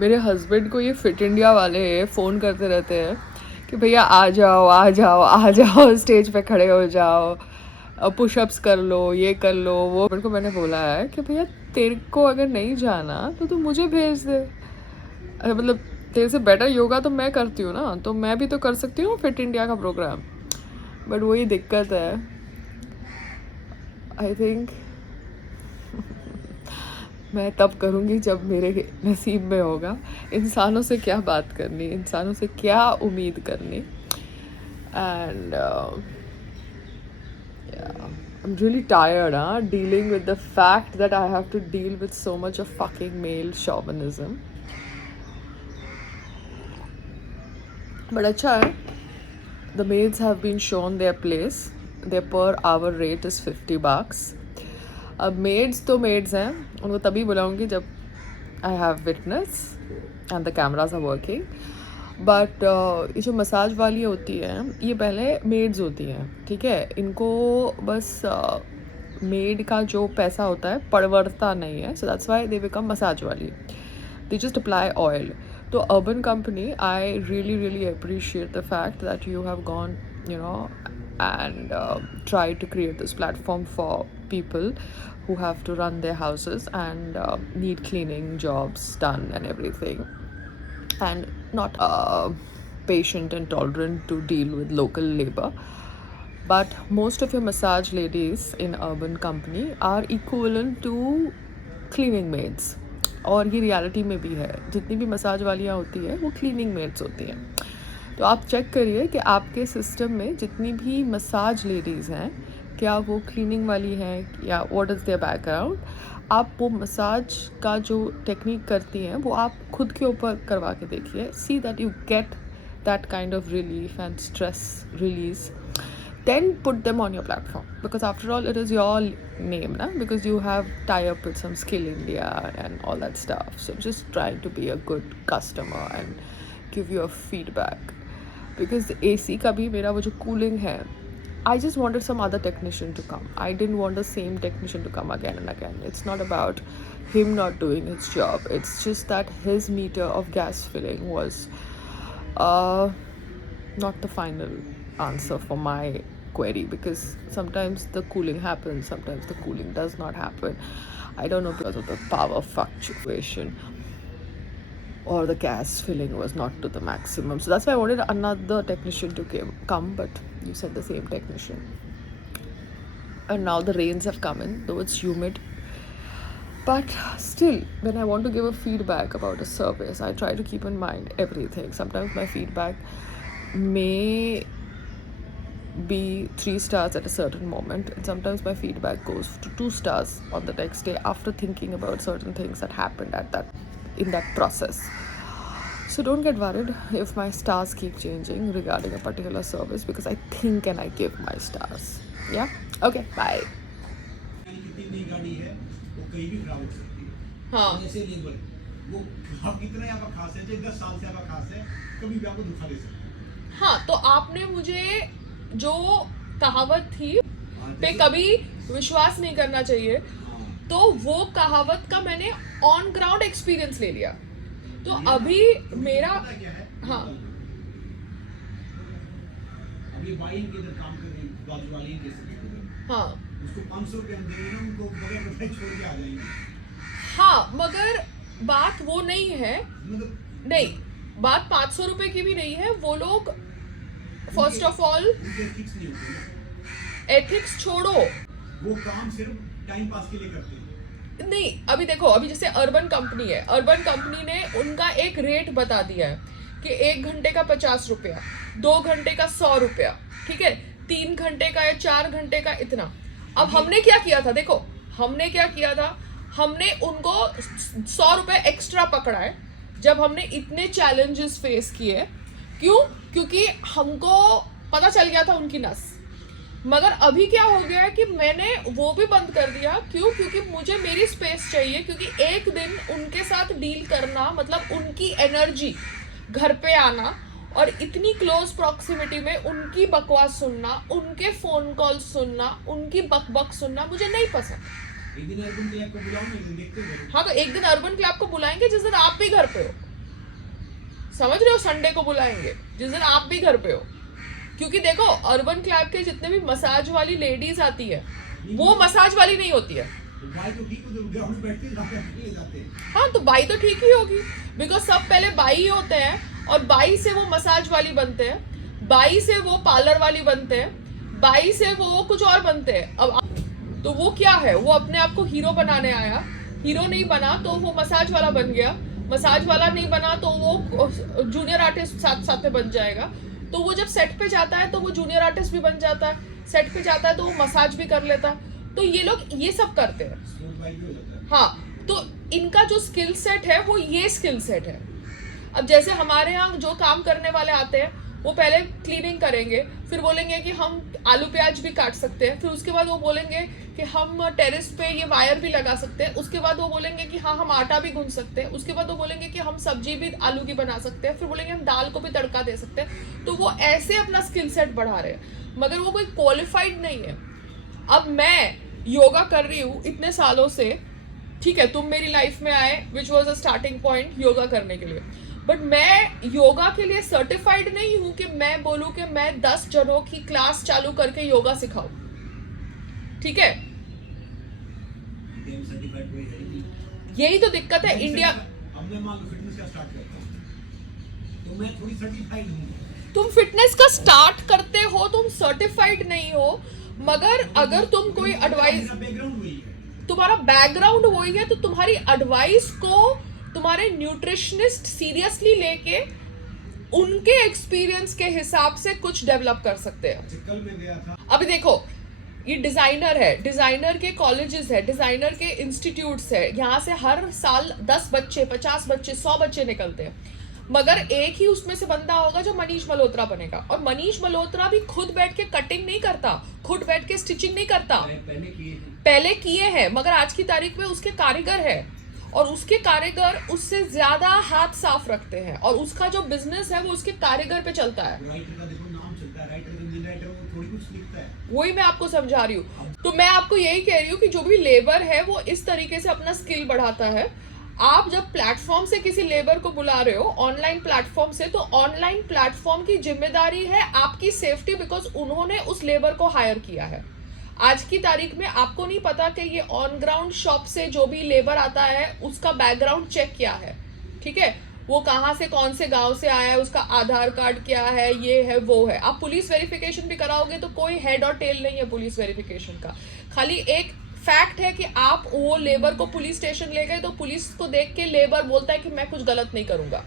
मेरे हस्बैंड को ये फिट इंडिया वाले फ़ोन करते रहते हैं कि भैया आ जाओ आ जाओ आ जाओ स्टेज पे खड़े हो जाओ, पुशअप्स कर लो, ये कर लो वो। मेरे को मैंने बोला है कि भैया तेरे को अगर नहीं जाना तो तू मुझे भेज दे। मतलब तेरे से बेटर योगा तो मैं करती हूँ ना, तो मैं भी तो कर सकती हूँ फिट इंडिया का प्रोग्राम। बट वही दिक्कत है, आई थिंक मैं तब करूँगी जब मेरे नसीब में होगा। इंसानों से क्या बात करनी, इंसानों से क्या उम्मीद करनी। And I'm really tired, dealing with the fact that I have to deal with so much of fucking male chauvinism. But अच्छा है, the maids have been shown their place. Their per hour rate is $50. अब maids तो maids हैं, उनको तभी बुलाऊंगी जब I have witness and the cameras are working. But ये जो मसाज वाली होती है ये पहले मेड्स होती हैं, ठीक है। इनको बस मेड का जो पैसा होता है पड़वरता नहीं है, so that's why they become massage वाली। They just apply oil. तो Urban Company, I really appreciate the fact that you have gone and try to create this platform for people who have to run their houses and need cleaning jobs done and everything, and not patient and tolerant to deal with local labor. But most of your massage ladies in urban company are equivalent to cleaning maids, और ये reality में भी है। जितनी भी massage वालियाँ होती है वो क्लीनिंग मेड्स होती हैं। तो आप चेक करिए कि आपके सिस्टम में जितनी भी मसाज लेडीज़ हैं, क्या वो क्लीनिंग वाली हैं या व्हाट इज़ देयर बैकग्राउंड। आप वो मसाज का जो टेक्निक करती हैं वो आप खुद के ऊपर करवा के देखिए, see that you get that kind of relief and stress release. Then put them on your platform, because after all it is your name, na? Because you have tie up with some Skill India and all that stuff. So just trying to be a good customer and give you a feedback. Because the AC का भी मेरा वो जो cooling है, I just wanted some other technician to come. I didn't want the same technician to come again and again. It's not about him not doing his job. It's just that his meter of gas filling was not the final answer for my query, because sometimes the cooling happens, sometimes the cooling does not happen. I don't know, because of the power fluctuation, or the gas filling was not to the maximum. So that's why I wanted another technician to come, but you said the same technician. And now the rains have come in, though it's humid. But still, when I want to give a feedback about a service, I try to keep in mind everything. Sometimes my feedback may be 3 stars at a certain moment, and sometimes my feedback goes to 2 stars on the next day after thinking about certain things that happened in that process. So don't get worried if my stars keep changing regarding a particular service, because I think and I give my stars. Yeah? Okay, bye. कितनी गाड़ी है वो कहीं भी खराब हो सकती है। हाँ। ऐसे लेबर वो आप कितना यहाँ पर खास है, जो 10 साल से यहाँ पर खास है, कभी भी आपको धोखा दे सकते हैं। हाँ, तो आपने मुझे जो कहावत थी पे कभी विश्वास नहीं करना चाहिए, तो वो कहावत का मैंने ऑन ग्राउंड एक्सपीरियंस ले लिया। तो अभी मेरा हाँ अभी वाइन के इधर काम कर रही बाजू वाली कैसे हाँ उसको 500 रुपये हम देंगे ना, उनको बगैर रुपए छोड़ के आ जाएंगे। हाँ, मगर बात वो नहीं है, मतलब नहीं, बात 500 रुपए की भी नहीं है। वो लोग फर्स्ट ऑफ ऑल एथिक्स नहीं होते, एथिक्स छोड़ो, वो काम सिर्फ टाइम पास के लिए करते हैं। नहीं, अभी देखो, अभी जैसे अर्बन कंपनी है, अर्बन कंपनी ने उनका एक रेट बता दिया है कि 1 घंटे का 50 रुपया, 2 घंटे का 100 रुपया, ठीक है, 3 घंटे का या 4 घंटे का इतना। अब हमने क्या किया था, देखो हमने क्या किया था, हमने उनको 100 रुपए एक्स्ट्रा पकड़ा है जब हमने इतने चैलेंजेस फेस किए। क्यों? क्योंकि हमको पता चल गया था उनकी नस। मगर अभी क्या हो गया है कि मैंने वो भी बंद कर दिया। क्यों? क्योंकि मुझे मेरी स्पेस चाहिए, क्योंकि एक दिन उनके साथ डील करना मतलब उनकी एनर्जी, घर पे आना और इतनी क्लोज प्रॉक्सिमिटी में उनकी बकवास सुनना, उनके फोन कॉल सुनना, उनकी बकबक सुनना मुझे नहीं पसंद। एक दिन अर्बन क्लब को बुलाओ, देखते हैं। हाँ, तो एक दिन अर्बन क्लब को बुलाएंगे जिस दिन आप भी घर पे हो। समझ रहे हो, संडे को बुलाएंगे जिस दिन आप भी घर पे हो, क्योंकि देखो अर्बन क्लैब के जितने भी मसाज वाली लेडीज आती है वो मसाज वाली नहीं होती है। बाई तो ठीक है, ग्राउंड में बैठते हैं, ले जाते हैं। हाँ तो बाई तो ठीक ही होगी, बिकॉज सब पहले बाई ही होते हैं और बाई से वो मसाज वाली बनते हैं, बाई से वो पार्लर वाली बनते हैं, बाई से वो कुछ और बनते हैं। अब तो वो क्या है, वो अपने आप को हीरो बनाने आया, हीरो नहीं बना तो वो मसाज वाला बन गया, मसाज वाला नहीं बना तो वो जूनियर आर्टिस्ट साथ साथ में बन जाएगा। तो वो जब सेट पे जाता है तो वो जूनियर आर्टिस्ट भी बन जाता है, सेट पे जाता है तो वो मसाज भी कर लेता है। तो ये लोग ये सब करते हैं। हाँ तो इनका जो स्किल सेट है वो ये स्किल सेट है। अब जैसे हमारे यहाँ जो काम करने वाले आते हैं वो पहले क्लीनिंग करेंगे, फिर बोलेंगे कि हम आलू प्याज भी काट सकते हैं, फिर उसके बाद वो बोलेंगे कि हम टेरेस पे ये वायर भी लगा सकते हैं, उसके बाद वो बोलेंगे कि हाँ हम आटा भी गूंथ सकते हैं, उसके बाद वो बोलेंगे कि हम सब्जी भी आलू की बना सकते हैं, फिर बोलेंगे हम दाल को भी तड़का दे सकते हैं। तो वो ऐसे अपना स्किल सेट बढ़ा रहे हैं, मगर वो कोई क्वालिफाइड नहीं है। अब मैं योगा कर रही हूँ इतने सालों से, ठीक है, तुम मेरी लाइफ में आए which was a starting point yoga करने के लिए, बट मैं योगा के लिए सर्टिफाइड नहीं हूं कि मैं बोलूं कि मैं 10 जनों की क्लास चालू करके योगा सिखाऊं, ठीक है। यही तो दिक्कत है इंडिया। अब मैं मान लो फिटनेस का स्टार्ट करता हूं तो मैं थोड़ी सर्टिफाइड हूं। तुम फिटनेस का स्टार्ट करते हो, तुम सर्टिफाइड नहीं हो, मगर अगर तुम कोई एडवाइस, तुम्हारा बैकग्राउंड वही है तो तुम्हारी एडवाइस को तुम्हारे न्यूट्रिशनिस्ट सीरियसली लेके उनके एक्सपीरियंस के हिसाब से कुछ डेवलप कर सकते हैं। कल मैं गया था, अभी देखो ये डिजाइनर है, डिजाइनर के कॉलेजेस है, डिजाइनर के इंस्टीट्यूट्स है, यहाँ से हर साल 10 बच्चे 50 बच्चे 100 बच्चे निकलते हैं, मगर एक ही उसमें से बंदा होगा जो मनीष मल्होत्रा बनेगा। और मनीष मल्होत्रा भी खुद बैठ के कटिंग नहीं करता, खुद बैठ के स्टिचिंग नहीं करता, पहले किए हैं, मगर आज की तारीख में उसके कारीगर है और उसके कारीगर उससे ज्यादा हाथ साफ रखते हैं और उसका जो बिजनेस है वो उसके कारीगर पे चलता है। राइटर का देखो नाम चलता है, राइटर इंजीनियर राइटर वो थोड़ी कुछ लिखता है। वही मैं आपको समझा रही हूँ। तो मैं आपको यही कह रही हूँ कि जो भी लेबर है वो इस तरीके से अपना स्किल बढ़ाता है। आप जब प्लेटफॉर्म से किसी लेबर को बुला रहे हो, ऑनलाइन प्लेटफॉर्म से, तो ऑनलाइन प्लेटफॉर्म की जिम्मेदारी है आपकी सेफ्टी, बिकॉज उन्होंने उस लेबर को हायर किया है। आज की तारीख में आपको नहीं पता कि ये ऑन ग्राउंड शॉप से जो भी लेबर आता है उसका बैकग्राउंड चेक क्या है, ठीक है, वो कहाँ से कौन से गांव से आया है, उसका आधार कार्ड क्या है, ये है वो है। आप पुलिस वेरिफिकेशन भी कराओगे तो कोई हेड और टेल नहीं है पुलिस वेरिफिकेशन का। खाली एक फैक्ट है कि आप वो लेबर को पुलिस स्टेशन ले गए तो पुलिस को देख के लेबर बोलता है कि मैं कुछ गलत नहीं करूंगा।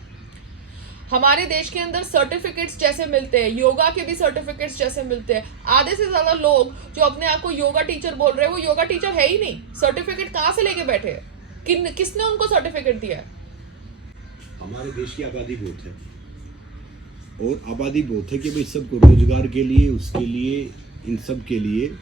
हमारे देश के अंदर सर्टिफिकेट्स जैसे मिलते हैं, योगा के भी सर्टिफिकेट्स जैसे मिलते हैं, आधे से ज्यादा लोग जो अपने आप को योगा टीचर बोल रहे हैं वो योगा टीचर है ही नहीं। सर्टिफिकेट कहाँ से लेके बैठे हैं, किसने उनको सर्टिफिकेट दिया है? हमारे देश की आबादी बहुत है और आबादी बहुत है कि भाई सबको रोजगार के लिए, उसके लिए, इन सब के लिए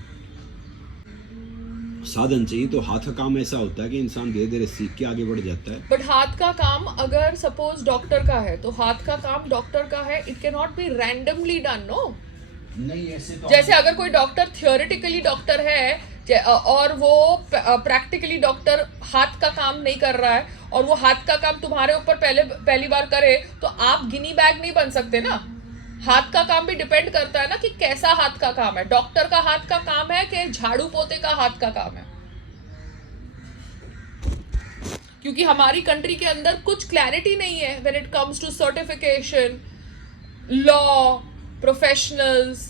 साधन चाहिए। तो हाथ का काम ऐसा होता है कि इंसान धीरे धीरे सीख के आगे बढ़ जाता है। बट हाथ का काम अगर सपोज डॉक्टर का है तो हाथ का काम डॉक्टर का है, it can not be randomly done, no. नहीं ऐसे तो जैसे अगर कोई डॉक्टर थियोरेटिकली डॉक्टर है और वो प्रैक्टिकली डॉक्टर हाथ का काम नहीं कर रहा है और वो हाथ का काम तुम्हारे ऊपर पहली बार करे तो आप गिनी बैग नहीं बन सकते ना। हाथ का काम भी डिपेंड करता है ना कि कैसा हाथ का काम है। डॉक्टर का हाथ का काम है कि झाड़ू पोते का हाथ का काम है, क्योंकि हमारी कंट्री के अंदर कुछ क्लैरिटी नहीं है when it comes to certification, law, professionals,